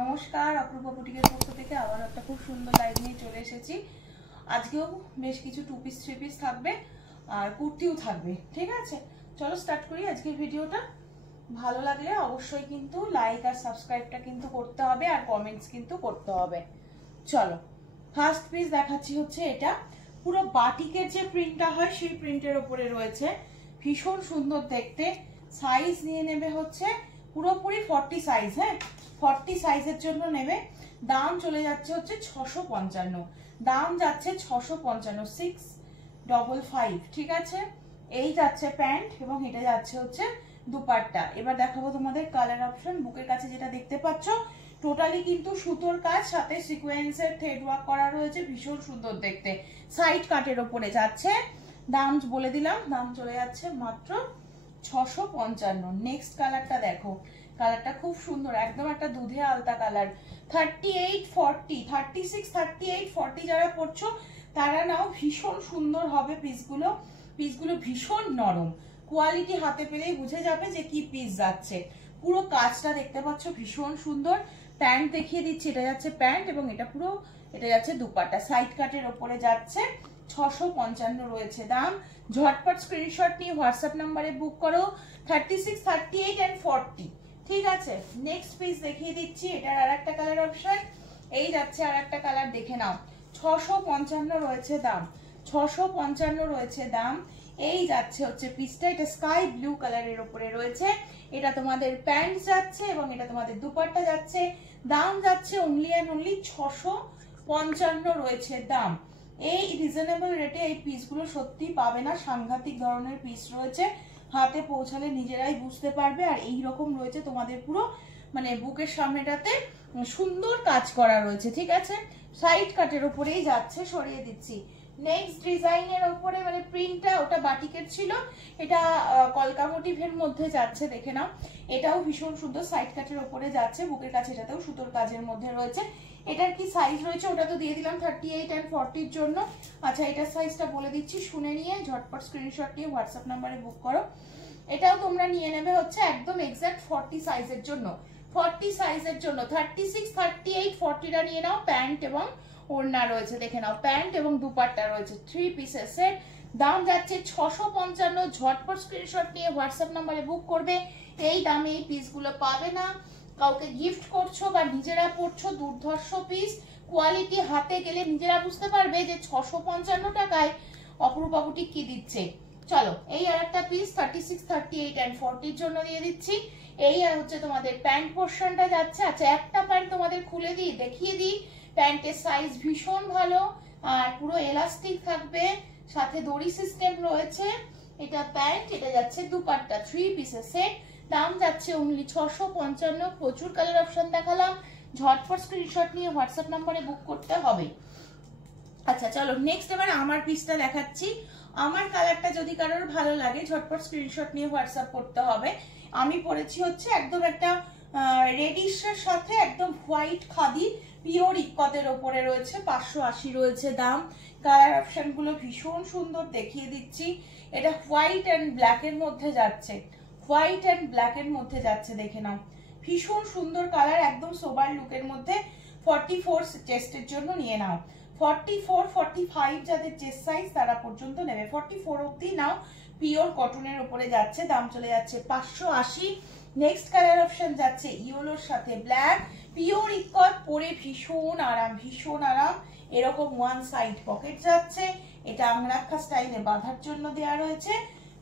নমস্কার, অপূর্বা বুটিকের পক্ষ থেকে আবার একটা খুব সুন্দর লাইভ নিয়ে চলে এসেছি। আজকেও বেশ কিছু 2 পিস 3 পিস থাকবে আর কুর্তিও থাকবে। ঠিক আছে, চলো স্টার্ট করি আজকের ভিডিওটা। ভালো লাগলে অবশ্যই কিন্তু লাইক আর সাবস্ক্রাইবটা কিন্তু করতে হবে আর কমেন্টস কিন্তু করতে হবে। চলো, ফার্স্ট পিস দেখাচ্ছি হচ্ছে এটা। পুরো বাটিকের যে প্রিন্টটা হয় সেই প্রিন্টের উপরে রয়েছে, ভীষণ সুন্দর দেখতে। সাইজ নিয়ে নেবে হচ্ছে পুরোপুরি 40 সাইজ। হ্যাঁ, 40 সাইজের জন্য নেবে। দাম চলে যাচ্ছে হচ্ছে 655, দাম যাচ্ছে 655, 655। ঠিক আছে, এই যাচ্ছে প্যান্ট এবং এটা যাচ্ছে হচ্ছে দুপাট্টা। এবার দেখাবো তোমাদের কালার অপশন। বুকের কাছে যেটা দেখতে পাচ্ছ টোটালি কিন্তু সুতোর কাজ, সাথে সিকোয়েন্সের থ্রেড ওয়ার্ক করা রয়েছে, ভীষণ সুন্দর দেখতে। সাইড কাটের ওপরে যাচ্ছে। দাম বলে দিলাম, দাম চলে যাচ্ছে মাত্র 655। নেক্সট কালারটা দেখো, কালারটা খুব সুন্দর, একদম একটা দুধে আলতা কালার। 38, 40, 36, 38, 40 যারা পড়ছো তারা নাও, ভীষণ সুন্দর হবে পিসগুলো। পিসগুলো ভীষণ নরম, কোয়ালিটি হাতে পেলেই বুঝে যাবে যে কি পিস যাচ্ছে। পুরো কাজটা দেখতে পাচ্ছ ভীষণ সুন্দর। প্যান্ট দেখিয়ে দিচ্ছি, এটা যাচ্ছে প্যান্ট এবং এটা যাচ্ছে দুপাট্টা। সাইড কাটের ওপরে যাচ্ছে, 655 রয়েছে দাম। ঝটপট স্ক্রিনশট নিয়ে হোয়াটসঅ্যাপ নাম্বারে বুক করো। 36, 38 and 40। ঠিক আছে, নেক্সট পিস দেখিয়ে দিচ্ছি। এটার আর একটা কালার অপশন, এই যাচ্ছে আর একটা কালার, দেখে নাও। 655 রয়েছে দাম, 655 রয়েছে দাম। এই যাচ্ছে হচ্ছে পিসটা, এটা স্কাই ব্লু কালারের উপরে রয়েছে। এটা তোমাদের প্যান্ট যাচ্ছে এবং এটা তোমাদের দুপাট্টা যাচ্ছে। দাম যাচ্ছে অনলি অ্যান্ড অনলি 655 রয়েছে দাম। এই রিজনেবল রেটে এই পিসগুলো সত্যি পাবে না, সাংঘাতিক ধরনের পিস রয়েছে। হাতে পৌঁছালে নিজেরাই বুঝতে পারবে। আর এই রকম রয়েছে তোমাদের পুরো মানে বুকের সামনেটাতে সুন্দর কাজ করা রয়েছে। ঠিক আছে, সাইড কাটের উপরেই যাচ্ছে, সরিয়ে দিচ্ছি। নেক্সট ডিজাইনের উপরে মানে প্রিন্টটা ওটা বাটিকের ছিল, এটা কলকা মোটিভের মধ্যে যাচ্ছে, দেখে নাও। এটাও ভীষণ সুন্দর, সাইড কাটের উপরে যাচ্ছে, বুকের কাছে এটাতেও সুতোর কাজের মধ্যে রয়েছে। এটার কি সাইজ রয়েছে ওটা তো দিয়ে দিলাম 38 and 40 এর জন্য। আচ্ছা, এটার সাইজটা বলে দিচ্ছি, শুনে নিয়ে ঝটপট স্ক্রিনশট নিয়ে হোয়াটসঅ্যাপ নাম্বারে বুক করো। এটাও তোমরা নিয়ে নেবে হচ্ছে একদম এক্সাক্ট 40 সাইজের জন্য। 40 সাইজের জন্য 36, 38, 40টা নিয়ে নাও। প্যান্ট এবং ওড়না রয়েছে, দেখে নাও। প্যান্ট এবং দুপাট্টা রয়েছে, 3 পিসের সেট। দাম যাচ্ছে 655। ঝটপট স্ক্রিনশট নিয়ে হোয়াটসঅ্যাপ নাম্বারে বুক করবে। এই দামে এই পিসগুলো পাবে না। কাউকে গিফট করছো বা নিজেরা পড়ছো, দুর্ধর্ষ পিস। কোয়ালিটি হাতে গেলে নিজেরা বুঝতে পারবে যে 655 টাকায় অপরূপা বুটিক কি দিচ্ছে। চলো, এই আর একটা পিস 36, 38 and 40 জন্য দিয়ে দিচ্ছি। এই আর হচ্ছে তোমাদের প্যান্ট পোর্শনটা যাচ্ছে। আচ্ছা, একটা প্যান্ট তোমাদের খুলে দিই, দেখিয়ে দিই। প্যান্টের সাইজ ভীষণ ভালো আর পুরো এলাস্টিক থাকবে, সাথে দড়ি সিস্টেম রয়েছে। এটা প্যান্ট, এটা যাচ্ছে দুপাট্টা, 3 পিসের সেট। দাম যাচ্ছে অনলি 655। প্রচুর কালার অপশন দেখালাম, ঝটপট স্ক্রিনশট নিয়ে হোয়াটসঅ্যাপ নম্বরে বুক করতে হবে। আচ্ছা চলো, নেক্সট এবার আমার পিসটা দেখাচ্ছি। আমার কালারটা যদি কারোর ভালো লাগে ঝটপট স্ক্রিনশট নিয়ে হোয়াটসঅ্যাপ করতে হবে। আমি পরেছি হচ্ছে একদম একটা রেডিশের সাথে একদম হোয়াইট খাদি, পিওর ইকতের ওপরে রয়েছে, 580 রয়েছে দাম। কালার অপশন গুলো ভীষণ সুন্দর, দেখিয়ে দিচ্ছি। এটা হোয়াইট অ্যান্ড ব্ল্যাক এর মধ্যে যাচ্ছে, হোয়াইট অ্যান্ড ব্ল্যাক এর মধ্যে যাচ্ছে, দেখে নাও। ভীষণ সুন্দর কালার, একদম সোবার লুকের মধ্যে। 44 চেস্টের জন্য নিয়ে নাও। 44, 45 যাদের চেস্ট সাইজ তারা পর্যন্ত নেবে। 44 অব্দি নাও। পিওর কটনের উপরে যাচ্ছে, দাম চলে যাচ্ছে 580। নেক্সট কালার অপশন যাচ্ছে ইয়েলোর সাথে ব্ল্যাক, পিওর ইকত, পরে ভীষণ আরাম, ভীষণ আরাম। এরকম ওয়ান সাইড পকেট যাচ্ছে। এটা আংরাক্ষা স্টাইলে বাঁধার জন্য দেওয়া রয়েছে।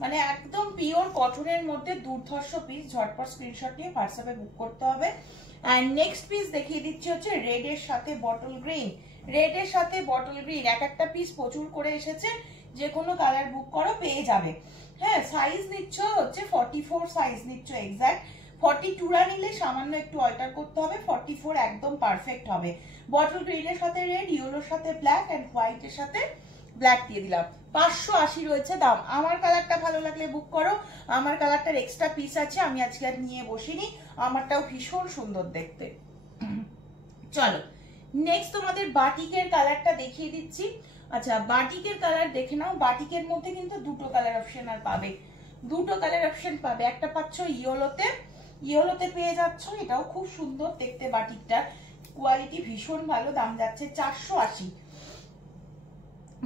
মানে একদম পিওর কটনের মধ্যে দুর্ধর্ষ পিস। ঝটপট স্ক্রিনশট নিয়ে হোয়াটসঅ্যাপে বুক করতে হবে। এন্ড নেক্সট পিস দেখিয়ে দিচ্ছি হচ্ছে রেড এর সাথে বটল গ্রিন। রেড এর সাথে বটল গ্রিন, এক একটা পিস প্রচুর করে এসেছে, যে কোনো কালার বুক করো পেয়ে যাবে। হ্যাঁ, সাইজ নিচ্ছ হচ্ছে 44 সাইজ নিচ্ছ এক্সাক্ট। 42রা নিলে সামান্য একটু অল্টার করতে হবে, 44 একদম পারফেক্ট হবে। বটল গ্রিনের সাথে রেড, ইয়েলোর সাথে ব্ল্যাক এন্ড হোয়াইটের সাথে ব্ল্যাক দিয়ে দিলাম। 580 রয়েছে দাম। আমার কালারটা ভালো লাগলে বুক করো। আমার কালারটার এক্সট্রা পিস আছে, আমি আজকে আর নিয়ে বসিনি। আমারটাও ভীষণ সুন্দর দেখতে। চলো, নেক্সট তোমাদের বাটিকের কালারটা দেখিয়ে দিচ্ছি। আচ্ছা, বাটিকের কালার দেখে নাও। বাটিকের মধ্যে কিন্তু দুটো কালার অপশন আর পাবে, দুটো কালার অপশন পাবে। একটা পাচ্ছ ইয়েলোতে ইয়েলোতে পেয়ে যাচ্ছ, এটাও খুব সুন্দর দেখতে, বাটিকটা কোয়ালিটি ভীষণ ভালো। দাম যাচ্ছে 480,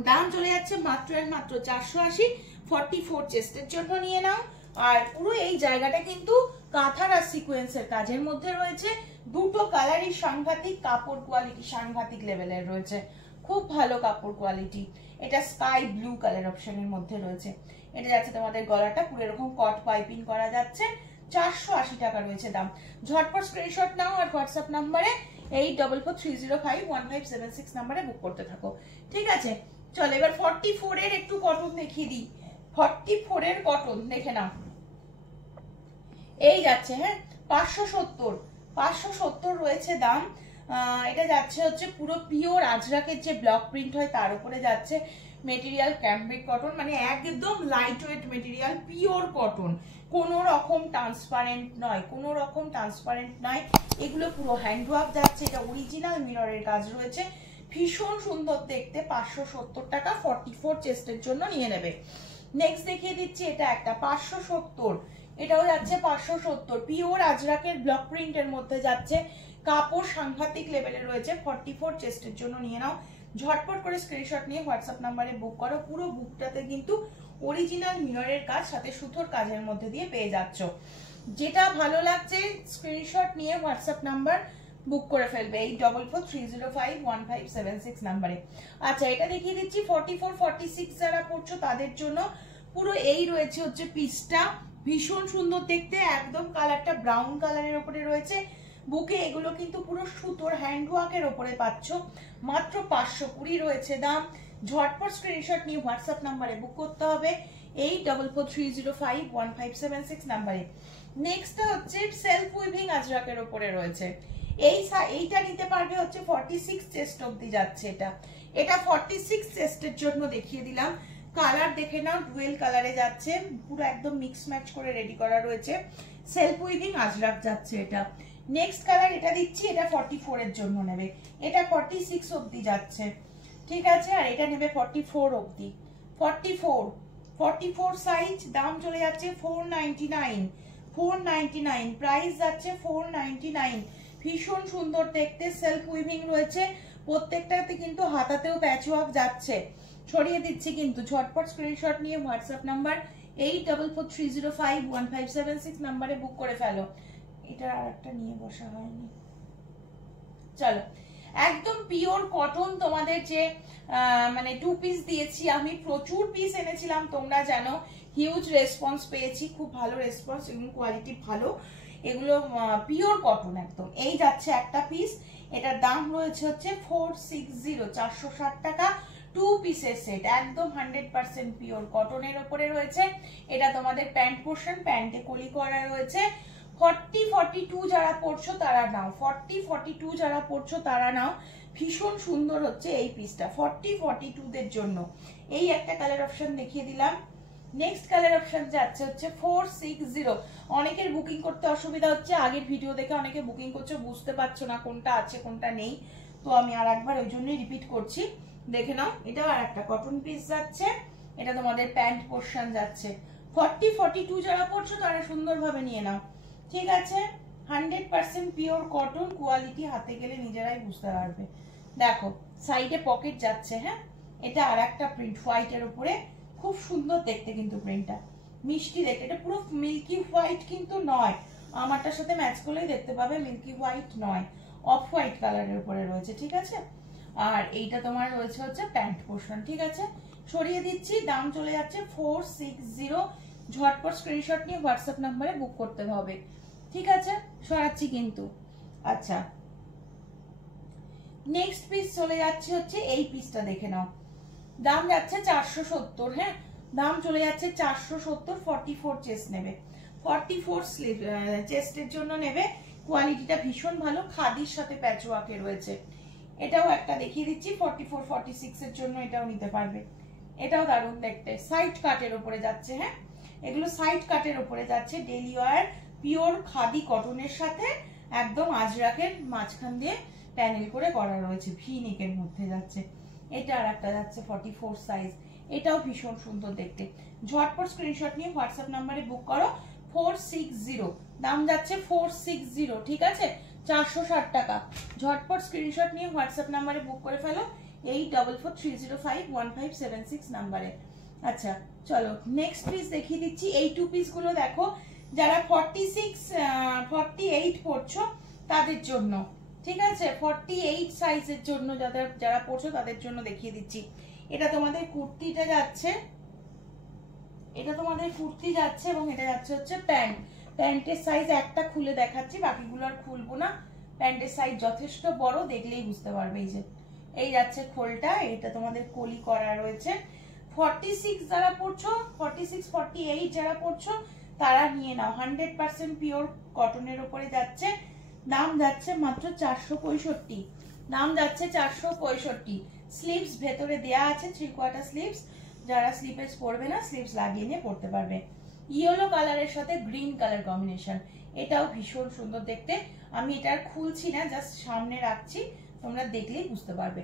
দাম চলে যাচ্ছে মাত্র আর মাত্র 480। 44 চেস্টের জন্য নিয়ে নাও। আর পুরো এই জায়গাটা কিন্তু কাঁথার আর সিকোয়েন্সের কাজের মধ্যে রয়েছে। দুটো কালারই সাংঘাতিক, কাপড় কোয়ালিটি সাংঘাতিক লেভেলের রয়েছে, খুব ভালো কাপড় কোয়ালিটি। এটা স্কাই ব্লু কালার অপশনের মধ্যে রয়েছে। এটা যাচ্ছে তোমাদের গলাটা পুরো এরকম কট পাইপিং করা যাচ্ছে, 480 টাকা রয়েছে দাম। ঝটপট স্ক্রিনশট নাও আর হোয়াটসঅ্যাপ নাম্বারে 8443051576 নাম্বারে বুক করতে থাকো, ঠিক আছে? চল এবার 44 এর একটু কটন দেখিয়ে দিই। 44 এর কটন দেখে নাও, এই যাচ্ছে, হ্যাঁ 570 রয়েছে দাম। এটা যাচ্ছে হচ্ছে পুরো পিওর আজরাকের যে ব্লক প্রিন্ট হয় তার উপরে যাচ্ছে। মেটেরিয়াল ক্যাম্ব্রিক কটন, মানে একদম light weight material, pure cotton, কোনো রকম ট্রান্সপারেন্ট নয়, কোনো রকম ট্রান্সপারেন্ট নয়। এগুলো পুরো হ্যান্ডওয়ার্ক যাচ্ছে, এটা অরিজিনাল মিররের কাজ রয়েছে, ভীষণ সুন্দর দেখতে। 570 টাকা 44 চেস্টের জন্য নিয়ে নেবে। নেক্সট দেখিয়ে দিচ্ছি, এটা একটা 570, এটাও যাচ্ছে 570, পিওর আজরাকের ব্লক প্রিন্টের মধ্যে যাচ্ছে, কাপড় সাংঘাতিক লেভেলে রয়েছে। 44 চেস্টের জন্য নিয়ে নাও। ঝটপট করে স্ক্রিনশট নিয়ে হোয়াটসঅ্যাপ নাম্বারে বুক করো। পুরো বুকটাতে কিন্তু অরিজিনাল মিররের কাজ সাথে সুতোর কাজের মধ্যে দিয়ে পেয়ে যাচ্ছ। যেটা ভালো লাগছে স্ক্রিনশট নিয়ে হোয়াটসঅ্যাপ নাম্বার বুক করে ফেলবে 8443051576 নাম্বারে। আচ্ছা এটা দেখিয়ে দিচ্ছি 44 46 যারা পড়ছো তাদের জন্য পুরো এই রয়েছে হচ্ছে পিসটা, ভীষণ সুন্দর দেখতে, একদম কালারটা ব্রাউন কালারের উপরে রয়েছে। বুকে এগুলো কিন্তু পুরো সুতোর হ্যান্ডওয়ার্কের উপরে পাচ্ছ, মাত্র 520 রয়েছে দাম। ঝটপট স্ক্রিনশট নিয়ে হোয়াটসঅ্যাপ নাম্বারে বুক করতে হবে 8443051576 নাম্বারে। নেক্সটটা হচ্ছে সেলফ উইভিং আজরাকের উপরে রয়েছে। এইটা নিতে পারবে হচ্ছে 46 চেস্ট অবধি যাচ্ছে। এটা 46 চেস্টের জন্য দেখিয়ে দিলাম। কালার দেখে নাও, ডুয়েল কালারে যাচ্ছে, পুরো একদম মিক্স ম্যাচ করে রেডি করা রয়েছে। সেলফ উইভিং আজরাক যাচ্ছে এটা। নেক্সট কালার এটা দিচ্ছি, এটা 44 এর জন্য নেবে, এটা 46 অবধি যাচ্ছে, ঠিক আছে? আর এটা নেবে 44 অবধি। 44 সাইজ, দাম চলে যাচ্ছে 499, প্রাইস যাচ্ছে 499। ভীষণ সুন্দর দেখতে, সেলফ উইভিং রয়েছে, প্রত্যেকটাতে কিন্তু হাতাতেও প্যাচওয়ার্ক যাচ্ছে। ছড়িয়ে দিচ্ছি কিন্তু, ঝটপট স্ক্রিনশট নিয়ে হোয়াটসঅ্যাপ নাম্বার 8443051576 নাম্বারে বুক করে ফেলো। এটা আর একটা নিয়ে বসা হয়নি, চলো। একদম পিওর কটন, তোমাদের যে মানে 2 পিস দিয়েছি আমি, প্রচুর পিস এনেছিলাম তোমরা জানো, হিউজ রেসপন্স পেয়েছি, খুব ভালো রেসপন্স এবং কোয়ালিটি ভালো। এগুলো পিওর কটন একদম। এই যাচ্ছে একটা পিস, এটার দাম রয়েছে হচ্ছে 460, 460 টাকা। 2 পিসের সেট, একদম 100% পিওর কটনের উপরে রয়েছে। এটা তোমাদের প্যান্ট পোর্শন, প্যান্টে কলি করা রয়েছে। 40-42 যারা পড়ছো তারা নাও, 40-42 যারা পড়ছো তারা নাও। ভীষণ সুন্দর হচ্ছে এই পিসটা 40-42 দের জন্য। এই একটা কালার অপশন দেখিয়ে দিলাম। নেক্সট কালার অপশন যাচ্ছে হচ্ছে 460। অনেকের বুকিং করতে অসুবিধা হচ্ছে, আগের ভিডিও দেখে অনেকে বুকিং করছো, বুঝতে পারছো না কোনটা আছে কোনটা নেই, তো আমি আর একবার ওই জন্যই রিপিট করছি, দেখে নাও। এটাও আর একটা কটন পিস যাচ্ছে, এটা তোমাদের প্যান্ট পোর্শন যাচ্ছে। 40-42 যারা পড়ছো তারা সুন্দরভাবে নিয়ে নাও, ঠিক আছে? 100% পিওর কটন, কোয়ালিটি হাতে গেলে নিজেরাই বুঝতে পারবে। দেখো সাইডে পকেট যাচ্ছে, হ্যাঁ এটা আর একটা প্রিন্ট হোয়াইটের উপরে, খুব সুন্দর দেখতে কিন্তু প্রিন্টটা, মিষ্টি দেখতে। এটা পুরো মিল্কি হোয়াইট কিন্তু নয়, আমারটার সাথে ম্যাচ করলেই দেখতে পাবে মিল্কি হোয়াইট নয়, অফ হোয়াইট কালারের উপরে রয়েছে, ঠিক আছে? আর এইটা তোমার রয়েছে হচ্ছে প্যান্ট পোর্শন, ঠিক আছে? সরিয়ে দিচ্ছি, দাম চলে যাচ্ছে 460। ঝটপট স্ক্রিনশট নিয়ে হোয়াটসঅ্যাপ নাম্বারে বুক করতে হবে, ঠিক আছে? সরাচ্ছি কিন্তু। আচ্ছা নেক্সট পিস চলে যাচ্ছে হচ্ছে এই পিসটা, দেখে নাও, দাম যাচ্ছে 470, হ্যাঁ দাম চলে যাচ্ছে 470। 44 চেস্ট নেবে, 44 স্লিভ চেস্টের জন্য নেবে। কোয়ালিটিটা ভীষণ ভালো, খাদির সাথে প্যাচওয়ার্কে রয়েছে। এটাও একটা দেখিয়ে দিচ্ছি 44-46 এর জন্য, এটাও নিতে পারবে। এটাও দারুণ দেখতে, সাইড কাটের উপরে যাচ্ছে, হ্যাঁ এগুলো সাইড কাটের উপরে যাচ্ছে, ডেইলি ওয়্যার, পিওর খাদি কটনের সাথে একদম আজরাকের মাঝখান দিয়ে প্যানেল করে করা রয়েছে, ভি নেকের মধ্যে যাচ্ছে। এটা আর একটা যাচ্ছে 44 সাইজ, এটাও ভীষণ সুন্দর দেখতে। ঝটপট স্ক্রিনশট নিয়ে হোয়াটসঅ্যাপ নাম্বারে বুক করো 460, দাম যাচ্ছে 460, ঠিক আছে, 460 টাকা। ঝটপট স্ক্রিনশট নিয়ে হোয়াটসঅ্যাপ নাম্বারে বুক করে ফেলো 8443051576 নাম্বারে। আচ্ছা চলো নেক্সট পিস দেখিয়ে দিচ্ছি। এই টু পিস গুলো দেখো, যারা 48 পড়ছো তাদের জন্য, ঠিক আছে, 48 সাইজের জন্য যারা পড়ছো তাদের জন্য দেখিয়ে দিচ্ছি। এটা তোমাদের কুর্তিটা যাচ্ছে, এটা তোমাদের কুর্তি যাচ্ছে এবং এটা যাচ্ছে হচ্ছে প্যান্ট। প্যান্টের সাইজ একটা খুলে দেখাচ্ছি, বাকিগুলো আর খুলবো না। প্যান্টের সাইজ যথেষ্ট বড়, দেখলেই বুঝতে পারবে। এই যে এই যাচ্ছে খোলটা, এটা তোমাদের কলি করা রয়েছে। 46 যারা পড়ছো, 46 48 যারা পড়ছো তারা নিয়ে নাও। 100% পিওর কটনের উপরে যাচ্ছে, দাম যাচ্ছে মাত্র 465, দাম যাচ্ছে 465। স্লিভস ভেতরে দেয়া আছে, 3/4 স্লিভস। যারা স্লিভেস পরবে না, স্লিভস লাগিয়ে নিয়ে পড়তে পারবে। ইয়েলো কালারের সাথে গ্রিন কালার কম্বিনেশন, এটাও ভীষণ সুন্দর দেখতে। আমি এটা খুলছি না, জাস্ট সামনে রাখছি, তোমরা দেখলেই বুঝতে পারবে।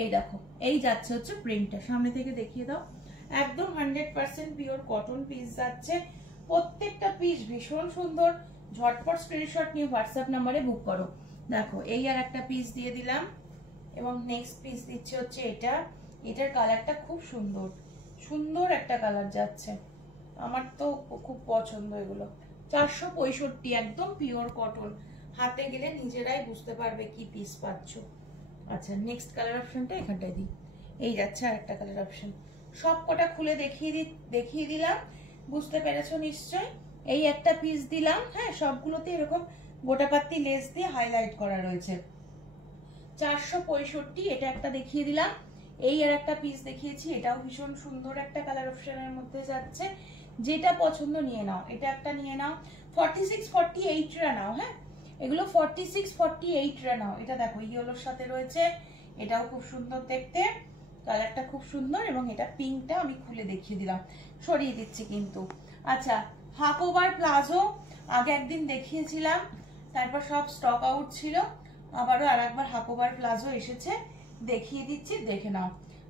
এই দেখো, এই যাচ্ছে হচ্ছে প্রিন্টটা, সামনে থেকে দেখিয়ে দাও। একদম 100% পিওর কটন পিস যাচ্ছে, প্রত্যেকটা পিস ভীষণ সুন্দর। ঝটপট স্ক্রিনশট নিয়ে হোয়াটসঅ্যাপ নাম্বারে বুক করো। দেখো এই আর একটা পিস দিয়ে দিলাম, এবং নেক্সট পিস দিচ্ছে হচ্ছে এটা। এটার কালারটা খুব সুন্দর, সুন্দর একটা কালার যাচ্ছে, আমার তো খুব পছন্দ এগুলো। 465, একদম পিওর কটন, হাতে গেলে নিজেরাই বুঝতে পারবে কি পিস পাচ্ছ। আচ্ছা নেক্সট কালার অপশনটা এখানটায় দিই। এই যাচ্ছে আর একটা কালার অপশন, সব কটা খুলে দেখিয়ে দিলাম, বুঝতে পেরেছো নিশ্চয়। এই একটা পিস দিলাম, হ্যাঁ, সবগুলোতে এরকম গোটাপাত্তি লেস দিয়ে হাইলাইট করা রয়েছে। 465, এটা একটা দেখিয়ে দিলাম। এই আর একটা পিস দেখিয়েছি, এটাও ভীষণ সুন্দর একটা কালার অপশনের মধ্যে যাচ্ছে। যেটা পছন্দ নিয়ে নাও, এটা একটা নিয়ে নাও। 46 48 রা নাও, হ্যাঁ, এগুলো 46 48 রা নাও। এটা দেখো ইয়েলোর সাথে রয়েছে, এটাও খুব সুন্দর দেখতে, কালারটা খুব সুন্দর। এবং এটা পিঙ্কটা আমি খুলে দেখিয়ে দিলাম, সরিয়ে দিচ্ছি কিন্তু। আচ্ছা হাফ ওভার প্লাজো আগে একদিন দেখিয়েছিলাম, তারপর সব স্টক আউট ছিল, আবারও আর একবার হাফ ওভার প্লাজো এসেছে, দেখিয়ে দিচ্ছি, দেখে নাও।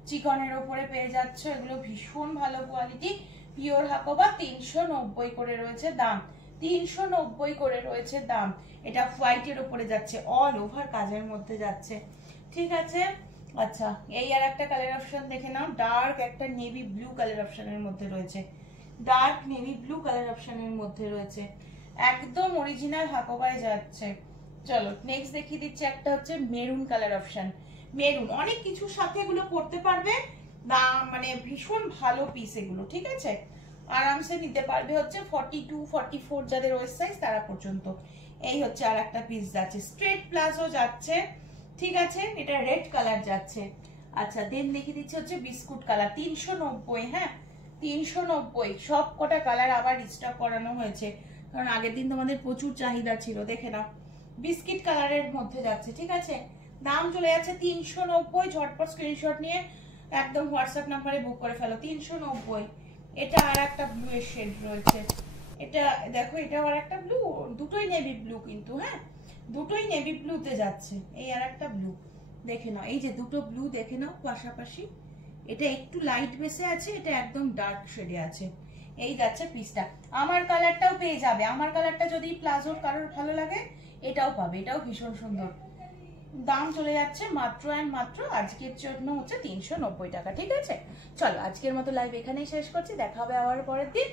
চিকনের ওপরে পেয়ে যাচ্ছ, এগুলো ভীষণ ভালো কোয়ালিটি, পিওর হাফ ওভার। 390 করে রয়েছে দাম, 390 করে রয়েছে দাম। এটা হোয়াইটের ওপরে যাচ্ছে, অল ওভার কাজের মধ্যে যাচ্ছে, ঠিক আছে। আচ্ছা এই আর একটা কালার অপশন দেখে নাও, ডার্ক একটা নেভি ব্লু কালার অপশনের মধ্যে রয়েছে, ডার্ক নেভি ব্লু কালার অপশনের মধ্যে রয়েছে, একদম অরিজিনাল হাফ ওভারে যাচ্ছে। চলো নেক্সট দেখিয়ে দিচ্ছি, একটা হচ্ছে মেরুন কালার অপশন। মেরুন অনেক কিছুর সাথে এগুলো পড়তে পারবে, দাম মানে ভীষণ ভালো পিস এগুলো, ঠিক আছে, আরামসে নিতে পারবে হচ্ছে 42 44 যাদের ওয়েস্ট সাইজ তারা পর্যন্ত। এই হচ্ছে আর একটা পিস যাচ্ছে, স্ট্রেট প্লাজো যাচ্ছে, ঠিক আছে, এটা রেড কালার যাচ্ছে। আচ্ছা দেন দেখিয়ে দিচ্ছি হচ্ছে বিস্কুট কালার, 390, হ্যাঁ 390। সব কটা কালার আবার স্টক করানো হয়েছে, কারণ আগের দিন তোমাদের প্রচুর চাহিদা ছিল, দেখে নাও। বিস্কিট কালারের মধ্যে যাচ্ছে, ঠিক আছে, দাম চলে যাচ্ছে 390। ঝটপট স্ক্রিনশট নিয়ে একদম হোয়াটসঅ্যাপ নাম্বারে বুক করে ফেলো, 390। এটা আর একটা ব্লু এর শেড রয়েছে, এটা দেখো, এটা আর একটা ব্লু, দুটোই নেভি ব্লু কিন্তু, হ্যাঁ দুটোই নেভি ব্লুতে যাচ্ছে। এই আর একটা ব্লু দেখে নাও, এই যে দুটো ব্লু দেখে নাও পাশাপাশি, এটা একটু লাইট বেসে আছে, এটা একদম ডার্ক শেডে আছে। এই যাচ্ছে পিসটা, আমার কালারটাও পেয়ে যাবে, আমার কালারটা যদি প্লাজোর কারোর ভালো লাগে এটাও পাবে, এটাও ভীষণ সুন্দর। দাম চলে যাচ্ছে মাত্র অ্যান্ড মাত্র আজকের জন্য হচ্ছে 390 টাকা, ঠিক আছে। চলো আজকের মতো লাইভ এখানেই শেষ করছি, দেখা হবে আবার পরের দিন।